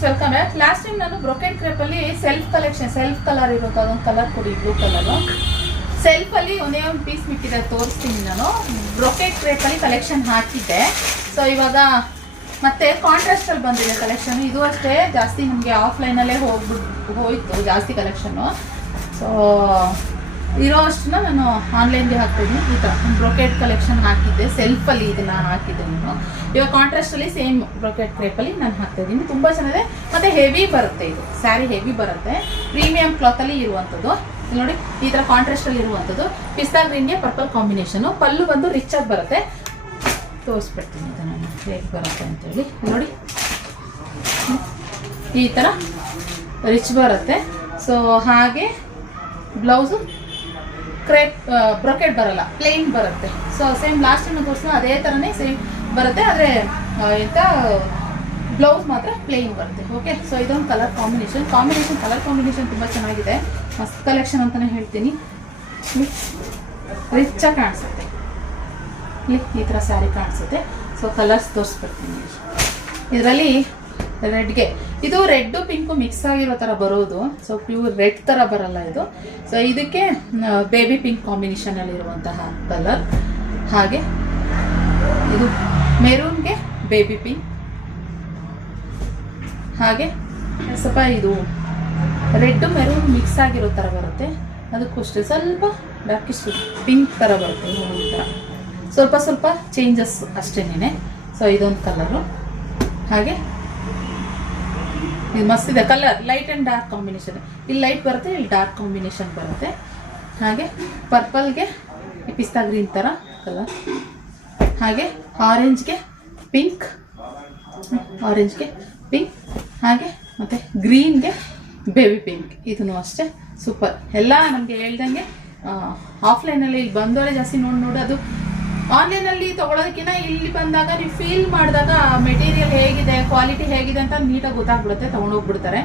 Friends, welcome back. Last time ನಾನು brocade ಕ್ರೇಪಲ್ಲಿ self colour ಇರುತ್ತೆ, ಅದೊಂದು ಕಲರ್ ಕೊಡಿ, ಬ್ಲೂ ಕಲರು. ಸೆಲ್ಫಲ್ಲಿ ಒಂದೇ ಒಂದು ಪೀಸ್ ಬಿಟ್ಟಿದೆ, ತೋರಿಸ್ತೀನಿ. ನಾನು ಬ್ರೊಕೆಟ್ ಕ್ರೇಪಲ್ಲಿ ಕಲೆಕ್ಷನ್ ಹಾಕಿದ್ದೆ. ಸೊ ಇವಾಗ ಮತ್ತೆ ಕಾಂಟ್ರಾಸ್ಟಲ್ಲಿ ಬಂದಿದೆ ಕಲೆಕ್ಷನ್. ಇದು ಅಷ್ಟೇ, ಜಾಸ್ತಿ ನಮಗೆ ಆಫ್ಲೈನಲ್ಲೇ ಹೋಯ್ತು ಜಾಸ್ತಿ ಕಲೆಕ್ಷನ್ನು. ಸೊ ಇರೋ ಅಷ್ಟನ್ನ ನಾನು ಆನ್ಲೈನ್ಗೆ ಹಾಕ್ತಿದ್ದೀನಿ. ಈ ಥರ ಬ್ರೊಕೆಟ್ ಕಲೆಕ್ಷನ್ ಹಾಕಿದ್ದೆ, ಸೆಲ್ಫಲ್ಲಿ ಇದನ್ನು ಹಾಕಿದ್ದೆ ನಾನು. ಇವಾಗ ಕಾಂಟ್ರಾಸ್ಟಲ್ಲಿ ಸೇಮ್ ಬ್ರೊಕೆಟ್ ಕ್ರೇಪಲ್ಲಿ ನಾನು ಹಾಕ್ತಾಯಿದ್ದೀನಿ. ತುಂಬ ಚೆನ್ನಾಗಿದೆ ಮತ್ತು ಹೆವಿ ಬರುತ್ತೆ. ಇದು ಸ್ಯಾರಿ ಹೆವಿ ಬರುತ್ತೆ, ಪ್ರೀಮಿಯಂ ಕ್ಲಾತಲ್ಲಿ ಇರುವಂಥದ್ದು. ನೋಡಿ, ಈ ಥರ ಕಾಂಟ್ರಾಸ್ಟಲ್ಲಿ ಇರುವಂಥದ್ದು. ಪಿಸ್ತಾ ಗ್ರೀನ್ಗೆ ಪರ್ಪಲ್ ಕಾಂಬಿನೇಷನು. ಪಲ್ಲು ಬಂದು ರಿಚ್ ಆಗಿ ಬರುತ್ತೆ. ತೋರಿಸ್ಬಿಡ್ತೀನಿ ಇದು ನಾನು ಹೇಗೆ ಬರುತ್ತೆ ಅಂತೇಳಿ. ನೋಡಿ, ಈ ಥರ ರಿಚ್ ಬರುತ್ತೆ. ಸೊ ಹಾಗೆ ಬ್ಲೌಸು ಬ್ರೊಕೆಟ್ ಬರಲ್ಲ, ಪ್ಲೇನ್ ಬರುತ್ತೆ. ಸೊ ಸೇಮ್ ಲಾಸ್ಟ್ ಟೈಮ್ ತೋರಿಸಿದ ಅದೇ ಥರನೇ ಸೇಮ್ ಬರುತ್ತೆ, ಆದರೆ ಎಂತ ಬ್ಲೌಸ್ ಮಾತ್ರ ಪ್ಲೇನ್ ಬರುತ್ತೆ. ಓಕೆ, ಸೊ ಇದೊಂದು ಕಲರ್ ಕಾಂಬಿನೇಷನ್ ತುಂಬ ಚೆನ್ನಾಗಿದೆ. ಮಸ್ತ್ ಕಲೆಕ್ಷನ್ ಅಂತಲೇ ಹೇಳ್ತೀನಿ. ರಿಚಾಗಿ ಕಾಣಿಸುತ್ತೆ, ಈ ಥರ ಸ್ಯಾರಿ ಕಾಣಿಸುತ್ತೆ. ಸೊ ಕಲರ್ಸ್ ತೋರಿಸ್ಬಿಡ್ತೀನಿ. ಇದರಲ್ಲಿ ರೆಡ್ಗೆ, ಇದು ರೆಡ್ಡು ಪಿಂಕು ಮಿಕ್ಸ್ ಆಗಿರೋ ಥರ ಬರೋದು. ಸೊ ಪ್ಯೂರ್ ರೆಡ್ ಥರ ಬರಲ್ಲ ಇದು. ಸೊ ಇದಕ್ಕೆ ಬೇಬಿ ಪಿಂಕ್ ಕಾಂಬಿನೇಷನಲ್ಲಿರುವಂತಹ ಕಲರ್. ಹಾಗೆ ಇದು ಮೆರೂನ್ಗೆ ಬೇಬಿ ಪಿಂಕ್. ಹಾಗೆ ಸ್ವಲ್ಪ ಇದು ರೆಡ್ಡು ಮೆರೂನ್ ಮಿಕ್ಸ್ ಆಗಿರೋ ಥರ ಬರುತ್ತೆ. ಅದಕ್ಕೂ ಅಷ್ಟೇ ಸ್ವಲ್ಪ ಡಾರ್ಕಿಶ್ ಪಿಂಕ್ ಥರ ಬರುತ್ತೆ. ಈ ಥರ ಸ್ವಲ್ಪ ಚೇಂಜಸ್ ಅಷ್ಟೇನೆ. ಸೊ ಇದೊಂದು ಕಲರು. ಹಾಗೆ ಇದು ಮಸ್ತ್ ಇದೆ colour, light and dark combination. ಇಲ್ಲಿ ಲೈಟ್ ಬರುತ್ತೆ, ಇಲ್ಲಿ ಡಾರ್ಕ್ ಕಾಂಬಿನೇಷನ್ ಬರುತ್ತೆ. ಹಾಗೆ ಪರ್ಪಲ್ಗೆ ಪಿಸ್ತಾ ಗ್ರೀನ್ ಥರ ಕಲರ್. ಹಾಗೆ ಆರೆಂಜ್ಗೆ ಪಿಂಕ್. ಹಾಗೆ ಮತ್ತು ಗ್ರೀನ್ಗೆ ಬೇಬಿ ಪಿಂಕ್. ಇದೂ ಅಷ್ಟೇ ಸೂಪರ್. ಎಲ್ಲ ನಮಗೆ ಹೇಳ್ದಂಗೆ ಆಫ್ಲೈನಲ್ಲಿ ಇಲ್ಲಿ ಬಂದವರೆ ಜಾಸ್ತಿ ನೋಡಿ ಅದು ಆನ್ಲೈನಲ್ಲಿ ತೊಗೊಳೋದಕ್ಕಿಂತ ಇಲ್ಲಿ ಬಂದಾಗ ನೀವು ಫೀಲ್ ಮಾಡಿದಾಗ ಮೆಟೀರಿಯಲ್ ಹೇಗಿದೆ, ಕ್ವಾಲಿಟಿ ಹೇಗಿದೆ ಅಂತ ನೀಟಾಗಿ ಗೊತ್ತಾಗ್ಬಿಡುತ್ತೆ. ತೊಗೊಂಡೋಗ್ಬಿಡ್ತಾರೆ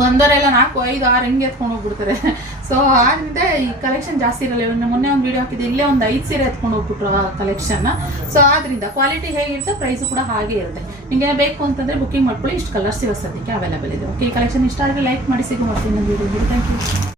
ಬಂದವರೆಲ್ಲ 4, 5, 6 ಹೆಂಗೆ ಎತ್ಕೊಂಡು ಹೋಗ್ಬಿಡ್ತಾರೆ. ಸೊ ಆದ್ದರಿಂದ ಈ ಕಲೆಕ್ಷನ್ ಜಾಸ್ತಿ ಇರಲ್ಲ. ಮೊನ್ನೆ ಒಂದು ವೀಡಿಯೋ ಹಾಕಿದ್ದೆ, ಇಲ್ಲೇ ಒಂದು 5 ಸೀರೆ ಎತ್ಕೊಂಡು ಹೋಗ್ಬಿಟ್ರು ಆ ಕಲೆಕ್ಷನ್ನ. ಸೊ ಆದ್ದರಿಂದ ಕ್ವಾಲಿಟಿ ಹೇಗಿರುತ್ತೆ, ಪ್ರೈಸು ಕೂಡ ಹಾಗೆ ಇರುತ್ತೆ. ನಿಮಗೆ ಬೇಕು ಅಂತಂದರೆ ಬುಕ್ಕಿಂಗ್ ಮಾಡ್ಕೊಳ್ಳಿ. ಇಷ್ಟು ಕಲರ್ಸ್ ಇರೋ ಸದ್ಯಕ್ಕೆ ಅವೈಲೇಬಲ್ ಇದೆ. ಓಕೆ, ಈ ಕಲೆಕ್ಷನ್ ಇಷ್ಟ ಆದರೆ ಲೈಕ್ ಮಾಡಿ. ಸಿಗೋ ಮಾಡ್ತೀನಿ ನನ್ನ ವೀಡಿಯೋ. Thank you.